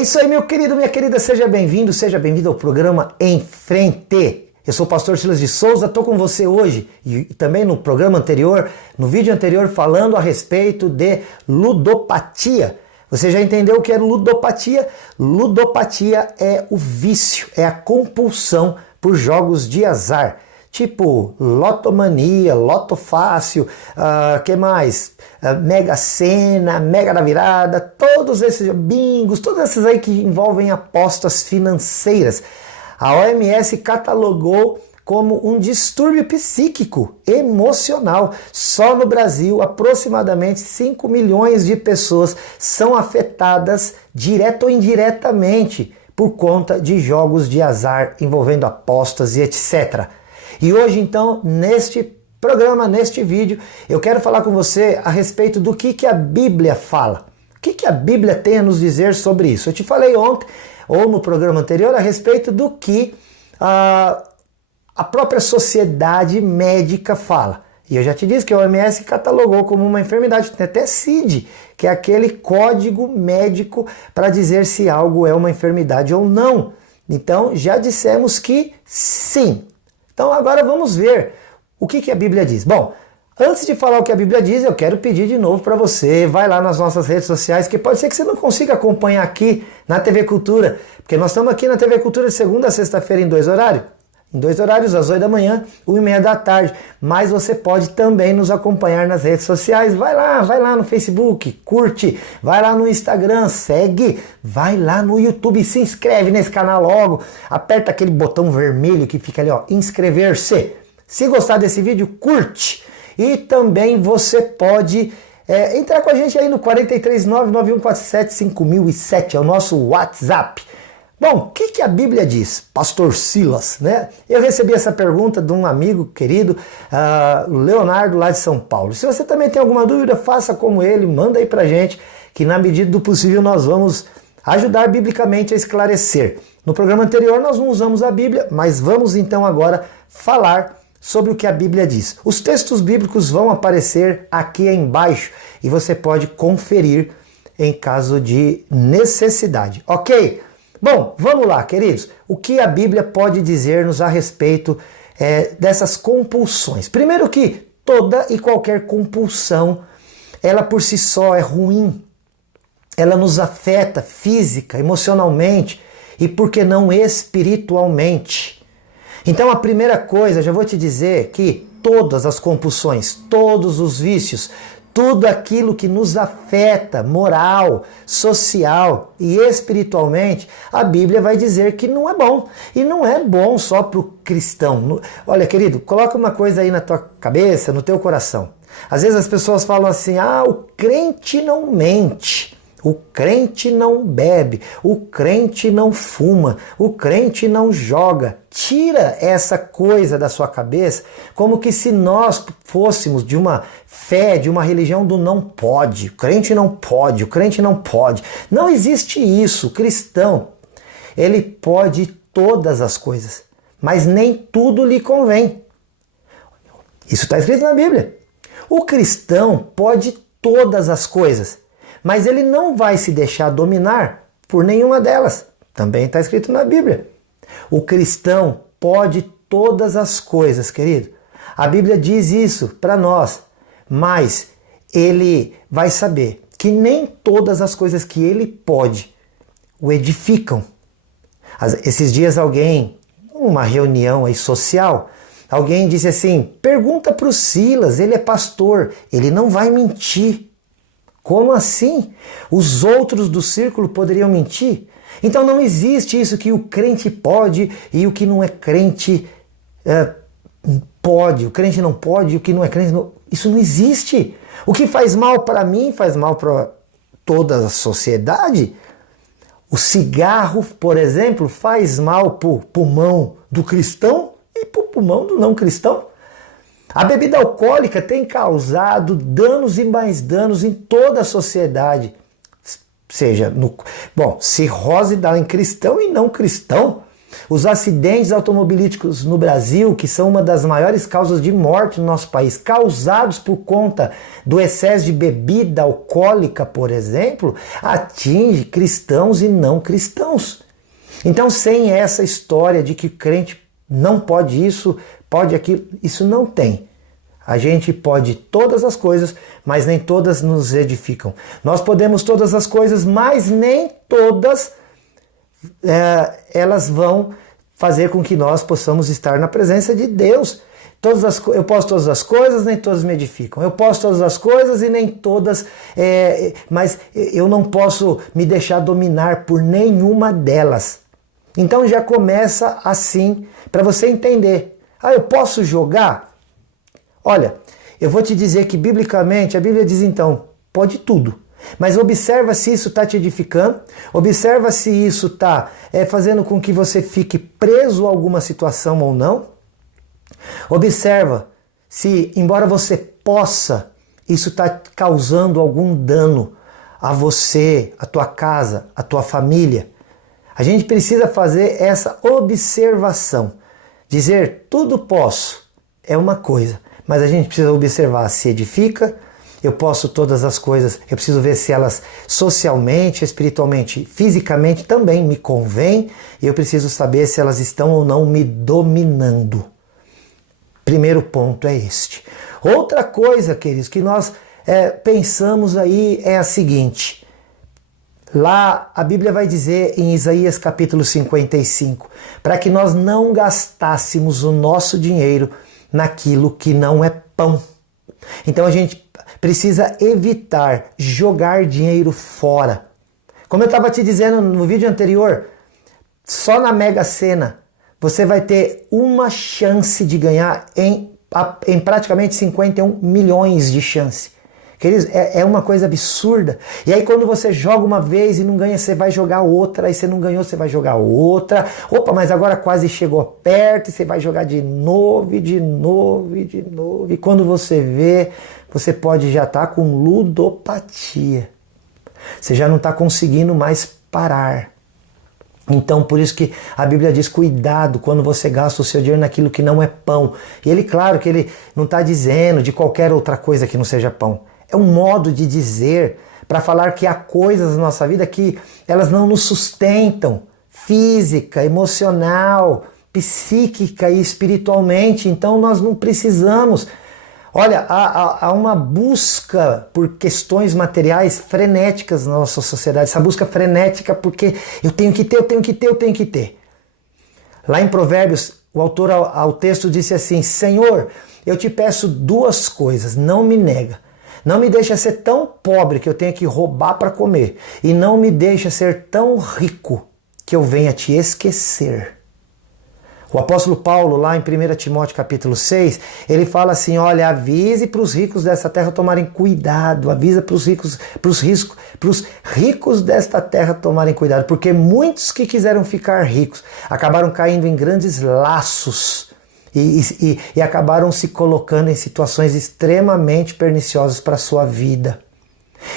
É isso aí, meu querido, minha querida, seja bem-vindo ao programa Em Frente. Eu sou o pastor Silas de Souza, estou com você hoje e também no programa anterior, no vídeo anterior, falando a respeito de ludopatia. Você já entendeu o que é ludopatia? Ludopatia é o vício, é a compulsão por jogos de azar. Tipo lotomania, loto fácil, que mais? Mega Sena, Mega da Virada, todos esses bingos, todos esses aí que envolvem apostas financeiras. A OMS catalogou como um distúrbio psíquico, emocional. Só no Brasil, aproximadamente 5 milhões de pessoas são afetadas, direta ou indiretamente, por conta de jogos de azar envolvendo apostas e etc. E hoje, então, neste programa, neste vídeo, eu quero falar com você a respeito do que a Bíblia fala. O que a Bíblia tem a nos dizer sobre isso? Eu te falei ontem, ou no programa anterior, a respeito do que a própria sociedade médica fala. E eu já te disse que a OMS catalogou como uma enfermidade, tem até CID, que é aquele código médico para dizer se algo é uma enfermidade ou não. Então, já dissemos que sim. Então agora vamos ver o que a Bíblia diz. Bom, antes de falar o que a Bíblia diz, eu quero pedir de novo para você, vai lá nas nossas redes sociais, que pode ser que você não consiga acompanhar aqui na TV Cultura, porque nós estamos aqui na TV Cultura de segunda a sexta-feira em dois horários, às 8 da manhã, 1h30 da tarde. Mas você pode também nos acompanhar nas redes sociais. Vai lá no Facebook, curte, vai lá no Instagram, segue, vai lá no YouTube, se inscreve nesse canal logo, aperta aquele botão vermelho que fica ali, ó, inscrever-se. Se gostar desse vídeo, curte. E também você pode entrar com a gente aí no 439-9147-5007, é o nosso WhatsApp. Bom, o que a Bíblia diz, Pastor Silas, né? Eu recebi essa pergunta de um amigo querido, Leonardo, lá de São Paulo. Se você também tem alguma dúvida, faça como ele, manda aí pra gente, que na medida do possível nós vamos ajudar biblicamente a esclarecer. No programa anterior nós não usamos a Bíblia, mas vamos então agora falar sobre o que a Bíblia diz. Os textos bíblicos vão aparecer aqui embaixo e você pode conferir em caso de necessidade, ok? Bom, vamos lá, queridos. O que a Bíblia pode dizer-nos a respeito dessas compulsões? Primeiro que toda e qualquer compulsão, ela por si só é ruim. Ela nos afeta física, emocionalmente e, por que não, espiritualmente. Então a primeira coisa, já vou te dizer que todas as compulsões, todos os vícios, tudo aquilo que nos afeta moral, social e espiritualmente, a Bíblia vai dizer que não é bom. E não é bom só para o cristão. Olha, querido, coloca uma coisa aí na tua cabeça, no teu coração. Às vezes as pessoas falam assim, o crente não mente. O crente não bebe, o crente não fuma, o crente não joga. Tira essa coisa da sua cabeça como que se nós fôssemos de uma fé, de uma religião do não pode. O crente não pode, o crente não pode. Não existe isso. O cristão, ele pode todas as coisas, mas nem tudo lhe convém. Isso está escrito na Bíblia. O cristão pode todas as coisas, mas ele não vai se deixar dominar por nenhuma delas. Também está escrito na Bíblia. O cristão pode todas as coisas, querido. A Bíblia diz isso para nós, mas ele vai saber que nem todas as coisas que ele pode o edificam. Esses dias alguém, numa reunião aí social, alguém disse assim, pergunta para o Silas, ele é pastor, ele não vai mentir. Como assim? Os outros do círculo poderiam mentir? Então não existe isso que o crente pode e o que não é crente pode. O crente não pode e o que não é crente não... Isso não existe. O que faz mal para mim faz mal para toda a sociedade. O cigarro, por exemplo, faz mal para o pulmão do cristão e para o pulmão do não cristão. A bebida alcoólica tem causado danos e mais danos em toda a sociedade. Seja, cirrose dá em cristão e não cristão. Os acidentes automobilísticos no Brasil, que são uma das maiores causas de morte no nosso país, causados por conta do excesso de bebida alcoólica, por exemplo, atinge cristãos e não cristãos. Então, sem essa história de que crente não pode isso, pode aquilo, isso não tem. A gente pode todas as coisas, mas nem todas nos edificam. Nós podemos todas as coisas, mas nem todas elas vão fazer com que nós possamos estar na presença de Deus. Eu posso todas as coisas, nem todas me edificam. Eu posso todas as coisas e nem todas, mas eu não posso me deixar dominar por nenhuma delas. Então já começa assim, para você entender. Eu posso jogar? Olha, eu vou te dizer que biblicamente, a Bíblia diz então, pode tudo. Mas observa se isso está te edificando, observa se isso está fazendo com que você fique preso a alguma situação ou não. Observa se, embora você possa, isso está causando algum dano a você, a tua casa, a tua família. A gente precisa fazer essa observação. Dizer tudo posso é uma coisa, mas a gente precisa observar se edifica. Eu posso todas as coisas, eu preciso ver se elas socialmente, espiritualmente, fisicamente também me convêm, e eu preciso saber se elas estão ou não me dominando. Primeiro ponto é este. Outra coisa, queridos, que nós pensamos aí é a seguinte. Lá a Bíblia vai dizer em Isaías capítulo 55, para que nós não gastássemos o nosso dinheiro naquilo que não é pão. Então a gente precisa evitar jogar dinheiro fora. Como eu estava te dizendo no vídeo anterior, só na Mega Sena você vai ter uma chance de ganhar em praticamente 51 milhões de chance. Queridos, é uma coisa absurda. E aí quando você joga uma vez e não ganha, você vai jogar outra. Aí você não ganhou, você vai jogar outra. Opa, mas agora quase chegou perto e você vai jogar de novo, e de novo, e de novo. E quando você vê, você pode já estar com ludopatia. Você já não está conseguindo mais parar. Então por isso que a Bíblia diz, cuidado quando você gasta o seu dinheiro naquilo que não é pão. E ele, claro que ele não está dizendo de qualquer outra coisa que não seja pão. É um modo de dizer para falar que há coisas na nossa vida que elas não nos sustentam física, emocional, psíquica e espiritualmente. Então nós não precisamos. Olha, há uma busca por questões materiais frenéticas na nossa sociedade. Essa busca frenética porque eu tenho que ter, eu tenho que ter, eu tenho que ter. Lá em Provérbios, o autor ao texto disse assim: Senhor, eu te peço duas coisas, não me nega. Não me deixa ser tão pobre que eu tenha que roubar para comer. E não me deixa ser tão rico que eu venha te esquecer. O apóstolo Paulo, lá em 1 Timóteo capítulo 6, ele fala assim, olha, avise para os ricos desta terra tomarem cuidado, avisa para os ricos desta terra tomarem cuidado, porque muitos que quiseram ficar ricos acabaram caindo em grandes laços e acabaram se colocando em situações extremamente perniciosas para a sua vida.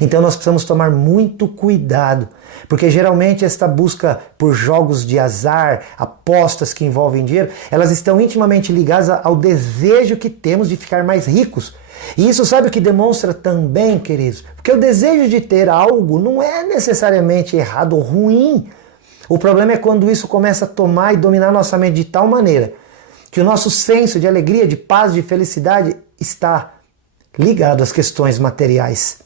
Então nós precisamos tomar muito cuidado, porque geralmente esta busca por jogos de azar, apostas que envolvem dinheiro, elas estão intimamente ligadas ao desejo que temos de ficar mais ricos. E isso sabe o que demonstra também, queridos? Porque o desejo de ter algo não é necessariamente errado ou ruim. O problema é quando isso começa a tomar e dominar nossa mente de tal maneira que o nosso senso de alegria, de paz, de felicidade está ligado às questões materiais.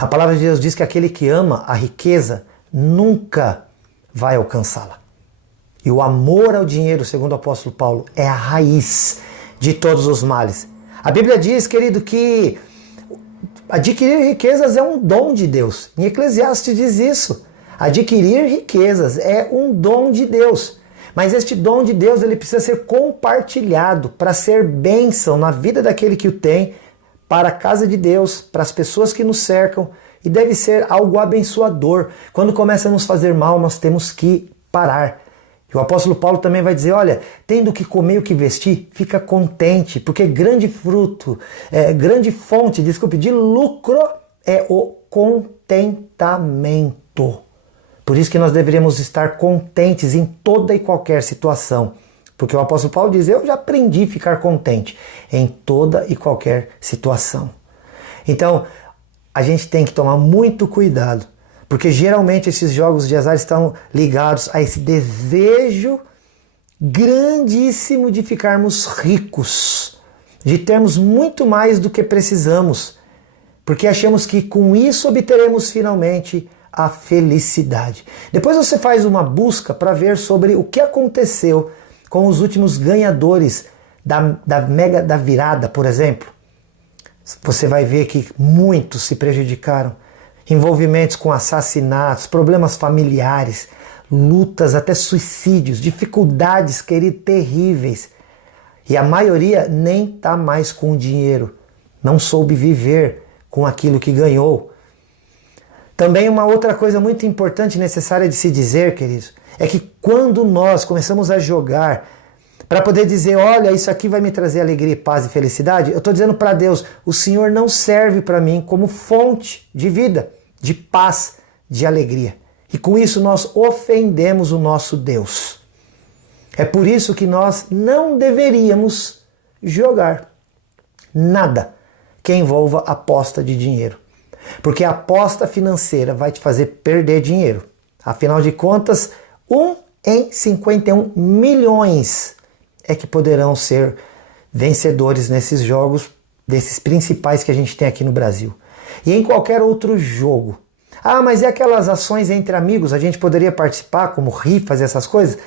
A palavra de Deus diz que aquele que ama a riqueza nunca vai alcançá-la. E o amor ao dinheiro, segundo o apóstolo Paulo, é a raiz de todos os males. A Bíblia diz, querido, que adquirir riquezas é um dom de Deus. Em Eclesiastes diz isso. Adquirir riquezas é um dom de Deus. Mas este dom de Deus ele precisa ser compartilhado para ser bênção na vida daquele que o tem, para a casa de Deus, para as pessoas que nos cercam, e deve ser algo abençoador. Quando começa a nos fazer mal, nós temos que parar. E o apóstolo Paulo também vai dizer, olha, tendo o que comer e o que vestir, fica contente, porque grande fonte de lucro é o contentamento. Por isso que nós deveríamos estar contentes em toda e qualquer situação. Porque o apóstolo Paulo diz, eu já aprendi a ficar contente em toda e qualquer situação. Então, a gente tem que tomar muito cuidado, porque geralmente esses jogos de azar estão ligados a esse desejo grandíssimo de ficarmos ricos, de termos muito mais do que precisamos, porque achamos que com isso obteremos finalmente a felicidade. Depois você faz uma busca para ver sobre o que aconteceu com os últimos ganhadores da virada, por exemplo. Você vai ver que muitos se prejudicaram. Envolvimentos com assassinatos, problemas familiares, lutas, até suicídios, dificuldades, querido, terríveis. E a maioria nem está mais com dinheiro. Não soube viver com aquilo que ganhou. Também uma outra coisa muito importante e necessária de se dizer, queridos, é que quando nós começamos a jogar para poder dizer, olha, isso aqui vai me trazer alegria, paz e felicidade, eu estou dizendo para Deus, o Senhor não serve para mim como fonte de vida, de paz, de alegria. E com isso nós ofendemos o nosso Deus. É por isso que nós não deveríamos jogar nada que envolva aposta de dinheiro. Porque a aposta financeira vai te fazer perder dinheiro. Afinal de contas, 1 em 51 milhões é que poderão ser vencedores nesses jogos, desses principais que a gente tem aqui no Brasil. E em qualquer outro jogo. Ah, mas e aquelas ações entre amigos? A gente poderia participar, como rifas e essas coisas?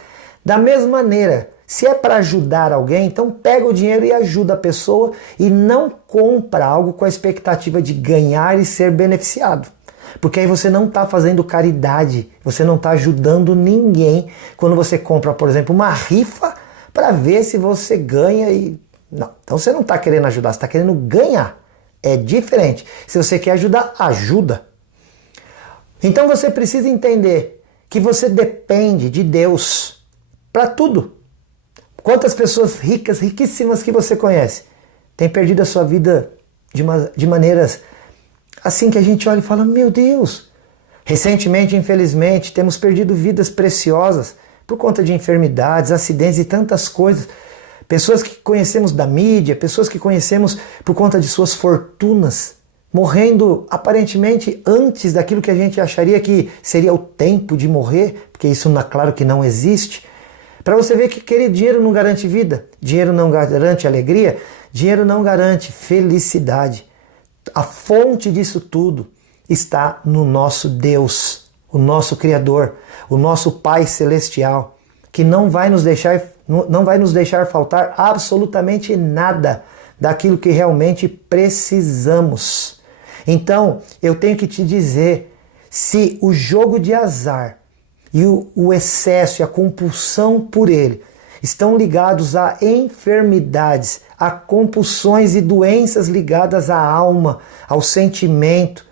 Da mesma maneira, se é para ajudar alguém, então pega o dinheiro e ajuda a pessoa e não compra algo com a expectativa de ganhar e ser beneficiado. Porque aí você não está fazendo caridade, você não está ajudando ninguém quando você compra, por exemplo, uma rifa para ver se você ganha e... Não, então você não está querendo ajudar, você está querendo ganhar. É diferente. Se você quer ajudar, ajuda. Então você precisa entender que você depende de Deus para tudo. Quantas pessoas ricas, riquíssimas que você conhece, têm perdido a sua vida de maneiras assim que a gente olha e fala, meu Deus. Recentemente, infelizmente, temos perdido vidas preciosas por conta de enfermidades, acidentes e tantas coisas. Pessoas que conhecemos da mídia, pessoas que conhecemos por conta de suas fortunas, morrendo aparentemente antes daquilo que a gente acharia que seria o tempo de morrer, porque isso, claro que não existe. Para você ver que, querido, dinheiro não garante vida, dinheiro não garante alegria, dinheiro não garante felicidade. A fonte disso tudo está no nosso Deus, o nosso Criador, o nosso Pai Celestial, que não vai nos deixar faltar absolutamente nada daquilo que realmente precisamos. Então, eu tenho que te dizer, se o jogo de azar e o excesso e a compulsão por ele estão ligados a enfermidades, a compulsões e doenças ligadas à alma, ao sentimento,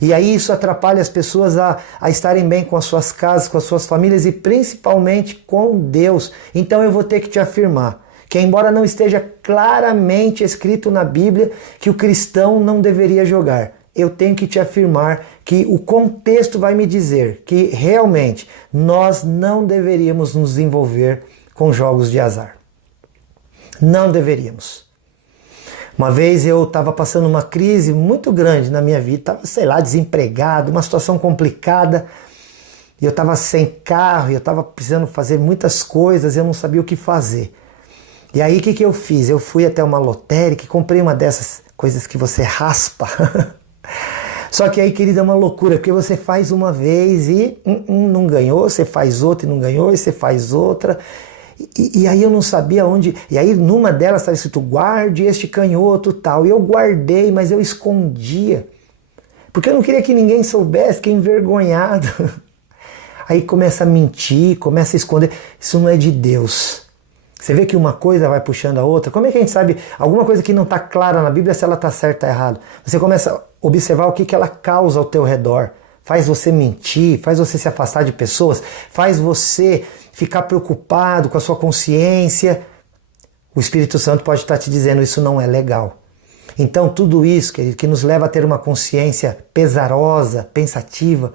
e aí isso atrapalha as pessoas a estarem bem com as suas casas, com as suas famílias e principalmente com Deus. Então eu vou ter que te afirmar que, embora não esteja claramente escrito na Bíblia que o cristão não deveria jogar, eu tenho que te afirmar que o contexto vai me dizer que realmente nós não deveríamos nos envolver com jogos de azar. Não deveríamos. Uma vez eu estava passando uma crise muito grande na minha vida, estava, sei lá, desempregado, uma situação complicada, e eu estava sem carro, e eu estava precisando fazer muitas coisas, e eu não sabia o que fazer. E aí o que eu fiz? Eu fui até uma lotérica e comprei uma dessas coisas que você raspa. Só que aí, querida, é uma loucura, porque você faz uma vez e não ganhou, você faz outra e não ganhou, e você faz outra. E aí eu não sabia onde... E aí numa delas estava escrito, guarde este canhoto tal. E eu guardei, mas eu escondia. Porque eu não queria que ninguém soubesse, fiquei envergonhado. Aí começa a mentir, começa a esconder. Isso não é de Deus. Você vê que uma coisa vai puxando a outra. Como é que a gente sabe alguma coisa que não está clara na Bíblia, se ela está certa ou errada? Você começa a observar o que ela causa ao teu redor. Faz você mentir, faz você se afastar de pessoas, faz você ficar preocupado com a sua consciência. O Espírito Santo pode estar te dizendo, isso não é legal. Então tudo isso, querido, que nos leva a ter uma consciência pesarosa, pensativa,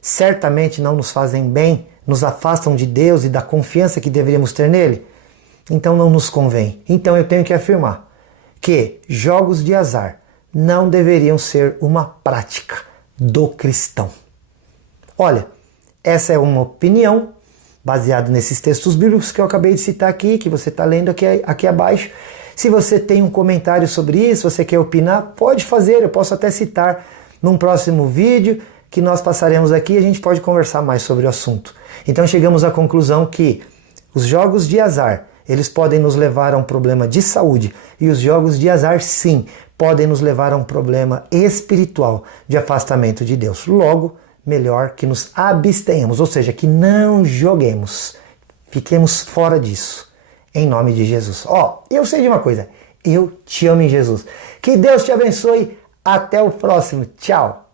certamente não nos fazem bem, nos afastam de Deus e da confiança que deveríamos ter nele, então não nos convém. Então eu tenho que afirmar que jogos de azar não deveriam ser uma prática do cristão. Olha, essa é uma opinião baseada nesses textos bíblicos que eu acabei de citar aqui, que você está lendo aqui abaixo. Se você tem um comentário sobre isso, você quer opinar, pode fazer, eu posso até citar num próximo vídeo que nós passaremos aqui e a gente pode conversar mais sobre o assunto. Então chegamos à conclusão que os jogos de azar, eles podem nos levar a um problema de saúde, e os jogos de azar, sim, podem nos levar a um problema espiritual de afastamento de Deus. Logo, melhor que nos abstenhamos, ou seja, que não joguemos. Fiquemos fora disso, em nome de Jesus. Eu sei de uma coisa, eu te amo em Jesus. Que Deus te abençoe, até o próximo, tchau!